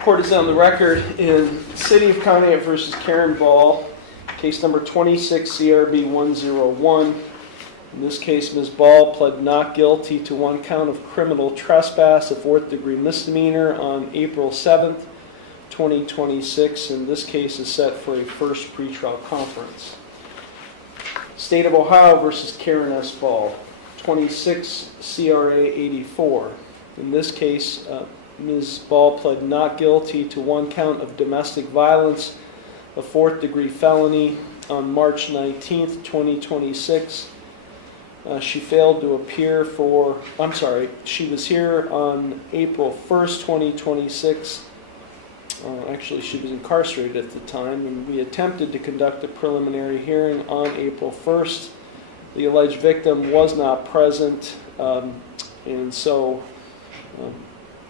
Court is on the record in City of Conneaut versus Karen Ball, case number 26 CRB 101. In this case, Ms. Ball pled not guilty to one count of criminal trespass, a fourth-degree misdemeanor, on April 7th, 2026, and this case is set for a first pretrial conference. State of Ohio versus Karen S. Ball, 26 CRA 84. In this case, Ms. Ball pled not guilty to one count of domestic violence, a fourth-degree felony, on March 19th, 2026. She failed to appear she was here on April 1st, 2026. Actually, she was incarcerated at the time, and we attempted to conduct a preliminary hearing on April 1st. The alleged victim was not present, and so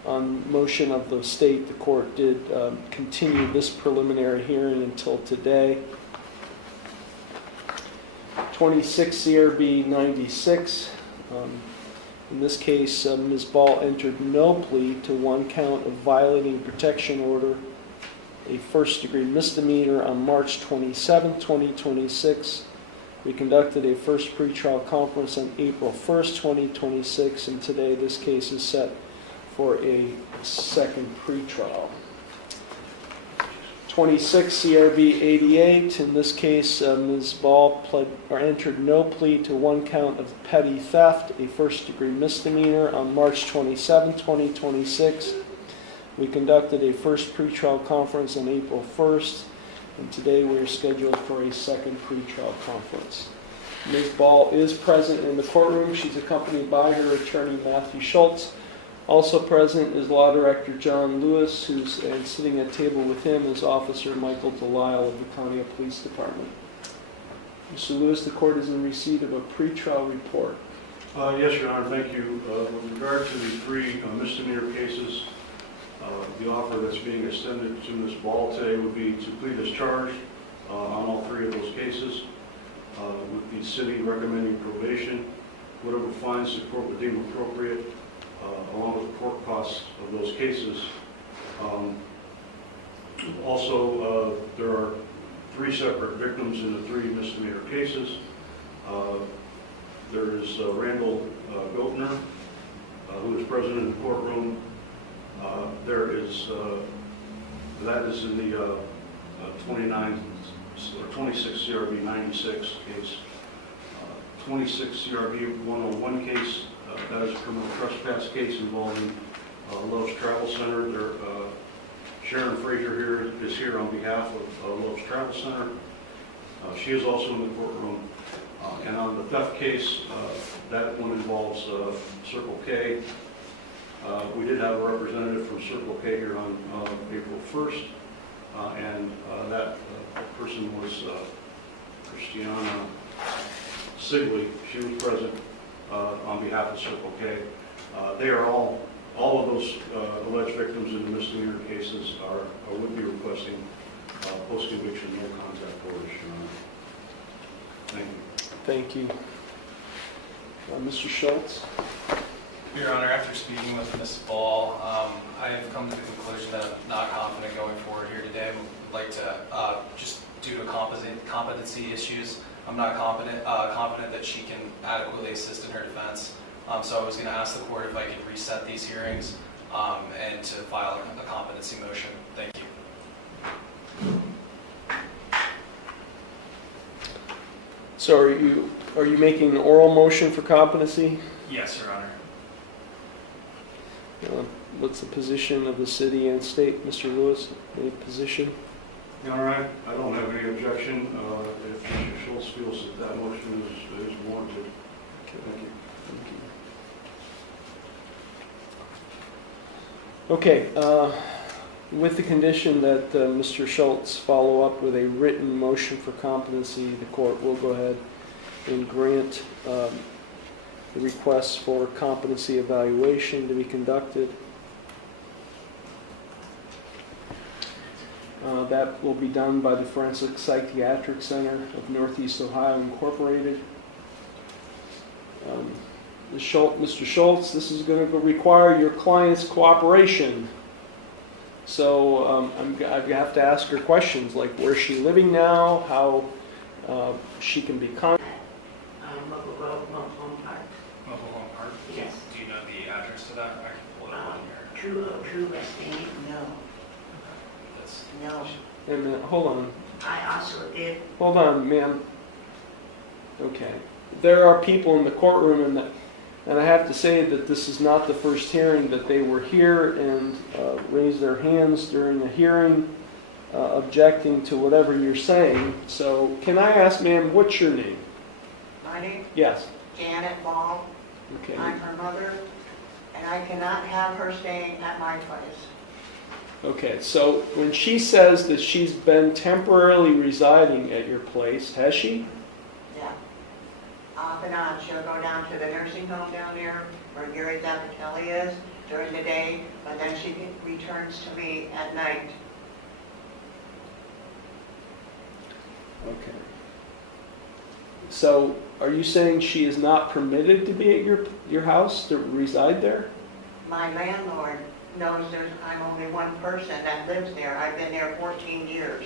on motion of the state, the court did continue this preliminary hearing until today. 26 CRB 96. In this case, Ms. Ball entered no plea to one count of violating protection order, a first-degree misdemeanor, on March 27, 2026. We conducted a first pretrial conference on April 1st, 2026, and today this case is set for a second pretrial. 26 CRB 88. In this case, Ms. Ball entered no plea to one count of petty theft, a first-degree misdemeanor, on March 27, 2026. We conducted a first pretrial conference on April 1st, and today we are scheduled for a second pretrial conference. Ms. Ball is present in the courtroom. She's accompanied by her attorney, Matthew Schultz. Also present is Law Director John Lewis, and sitting at table with him is Officer Michael Delisle of the Conneaut Police Department. Mr. Lewis, the court is in receipt of a pretrial report. Yes, Your Honor, thank you. With regard to the three misdemeanor cases, the offer that's being extended to Ms. Ball today would be to plead as charged on all three of those cases, with the city recommending probation, whatever fines the court would deem appropriate, along with the court costs of those cases. Also, there are three separate victims in the three misdemeanor cases. There is Randall Goetner, who is present in the courtroom. That is in the 26 CRB 96 case. 26 CRB 101 case. That is a criminal trespass case involving Love's Travel Center. Sharon Frazier here is here on behalf of Love's Travel Center. She is also in the courtroom. And on the theft case, that one involves Circle K. We did have a representative from Circle K here on April 1st, and that person was Christiana Sigley. She was present on behalf of Circle K. They are all of those alleged victims in the misdemeanor cases would be requesting post-conviction no contact orders. Thank you. Thank you. Mr. Schultz? Your Honor, after speaking with Ms. Ball, I have come to the conclusion that I'm not confident going forward here today. I would like to, just due to competency issues, I'm not confident that she can adequately assist in her defense. So I was going to ask the court if I could reset these hearings and to file a competency motion. Thank you. So are you making an oral motion for competency? Yes, Your Honor. What's the position of the city and state? Mr. Lewis, any position? All right. I don't have any objection if Mr. Schultz feels that motion is warranted. Okay, thank you. Okay. With the condition that Mr. Schultz follow up with a written motion for competency, the court will go ahead and grant the request for competency evaluation to be conducted. That will be done by the Forensic Psychiatric Center of Northeast Ohio Incorporated. Mr. Schultz, this is going to require your client's cooperation. So I have to ask her questions like where's she living now, how she can be contacted. Mobile Road, Mobile Home Park. Mobile Home Park? Yes. Do you know the address to that? I can pull it up on here. 202 West Main? No, That's- no. Wait a minute, hold on. I also did, Hold on, ma'am. Okay. There are people in the courtroom, and I have to say that this is not the first hearing that they were here and raised their hands during the hearing, objecting to whatever you're saying. So can I ask, ma'am, what's your name? my name, Yes. Janet Ball. Okay. I'm her mother, and I cannot have her staying at my place. Okay, so when she says that she's been temporarily residing at your place, has she? Yeah. Off and on, she'll go down to the nursing home down there where Gary Zapatelli is during the day, but then she returns to me at night. Okay. So are you saying she is not permitted to be at your house, to reside there? My landlord knows I'm only one person that lives there. I've been there 14 years.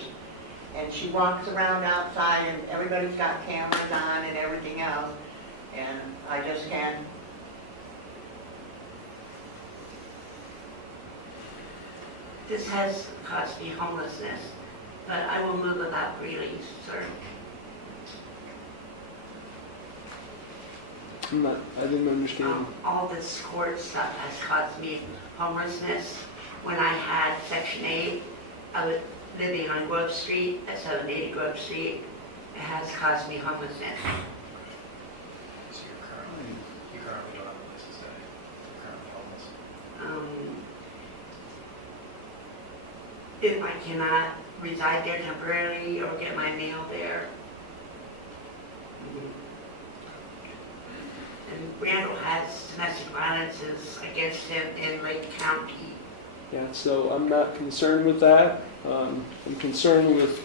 And she walks around outside and everybody's got cameras on and everything else. And I just can't. This has caused me homelessness, but I will move about freely, sir. I didn't understand. All this court stuff has caused me homelessness. When I had Section 8, I was living on Grove Street, at 780 Grove Street. It has caused me homelessness. So you currently don't have a place to stay. You're currently homeless. If I cannot reside there temporarily or get my mail there. And Randall has domestic violences against him in Lake County. Yeah, so I'm not concerned with that. I'm concerned with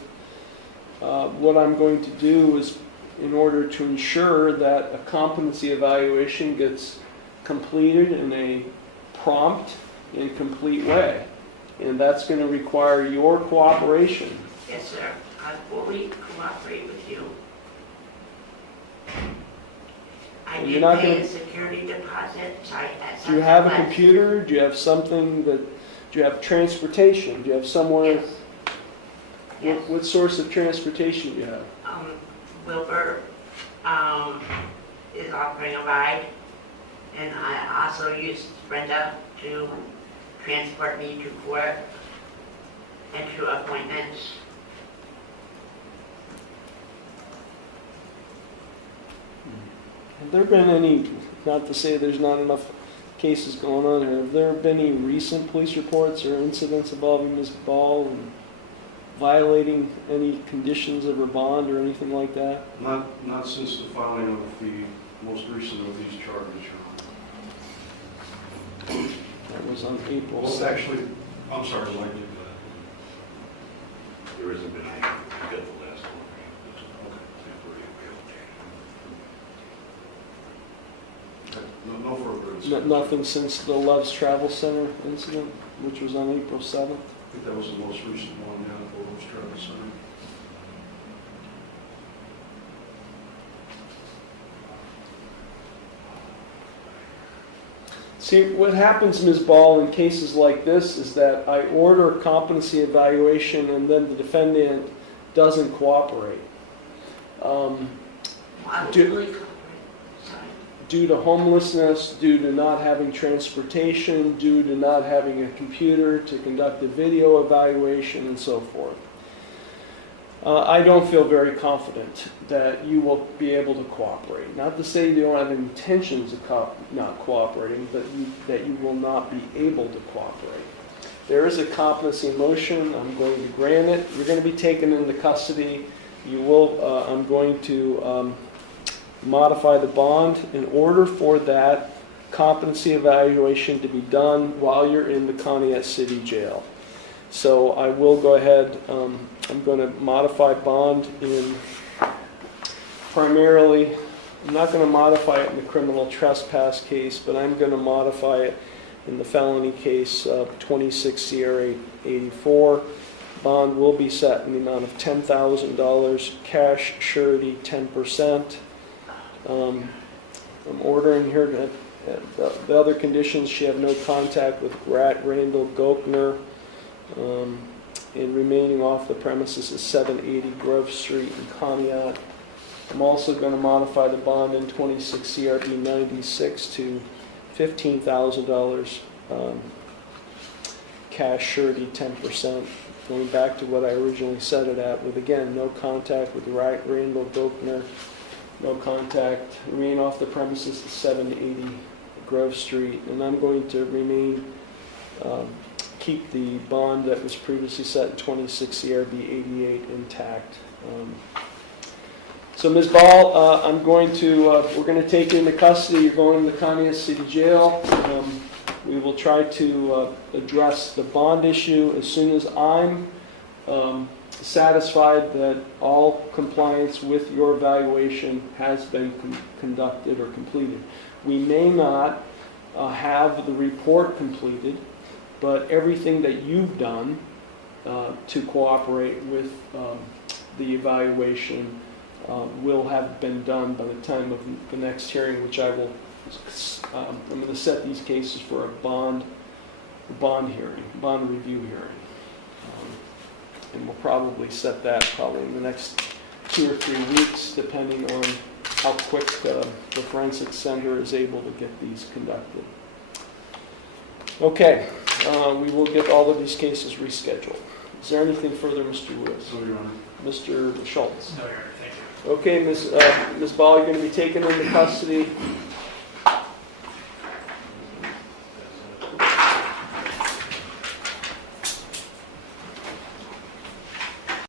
what I'm going to do is in order to ensure that a competency evaluation gets completed in a prompt and complete way. And that's going to require your cooperation. Yes, sir. I fully cooperate with you. I You're did not pay gonna- a security deposit. Do you have a computer? Do you have something that, do you have transportation? Do you have somewhere? Yes. Yes. What source of transportation do you have? Wilbur is offering a ride, and I also used Brenda to transport me to court and to appointments. Have there been any, not to say there's not enough cases going on here, have there been any recent police reports or incidents involving Ms. Ball and violating any conditions of her bond or anything like that? Not since the filing of the most recent of these charges, Your Honor. That was on April Well, 2nd. actually, I'm sorry, Mike. There hasn't been any, we got the last one. No further incidents. Nothing since the Love's Travel Center incident, which was on April 7th? I think that was the most recent one, yeah, the Willows Travel Center. See, what happens, Ms. Ball, in cases like this is that I order a competency evaluation and then the defendant doesn't cooperate. I will Do- fully cooperate. Sorry. Due to homelessness, due to not having transportation, due to not having a computer to conduct a video evaluation, and so forth. I don't feel very confident that you will be able to cooperate. Not to say you don't have intentions of not cooperating, but that you will not be able to cooperate. There is a competency motion. I'm going to grant it. You're going to be taken into custody. You will. I'm going to modify the bond in order for that competency evaluation to be done while you're in the Conneaut City Jail. So I will go ahead, I'm going to modify bond in primarily, I'm not going to modify it in the criminal trespass case, but I'm going to modify it in the felony case of 26 Sierra 84. Bond will be set in the amount of $10,000, cash surety 10%. I'm ordering here to, the other conditions, she have no contact with Randall Gokner, and remaining off the premises is 780 Grove Street in Conneaut. I'm also going to modify the bond in 26 CRB 96 to $15,000, cash surety 10%. Going back to what I originally set it at, with again, no contact with Randall Gokner, no contact, remain off the premises at 780 Grove Street, and I'm going to keep the bond that was previously set in 26 CRB 88 intact. So Ms. Ball, we're going to take you into custody. You're going to the Conneaut City Jail. We will try to address the bond issue as soon as I'm satisfied that all compliance with your evaluation has been conducted or completed. We may not have the report completed, but everything that you've done to cooperate with the evaluation will have been done by the time of the next hearing, which I will, I'm going to set these cases for a bond hearing, bond review hearing. And we'll probably set that in the next 2 or 3 weeks, depending on how quick the forensic center is able to get these conducted. Okay, we will get all of these cases rescheduled. Is there anything further, Mr. Lewis? So, Your Honor. Mr. Schultz? No, Your Honor, thank you. Okay, Ms. Ball, you're going to be taken into custody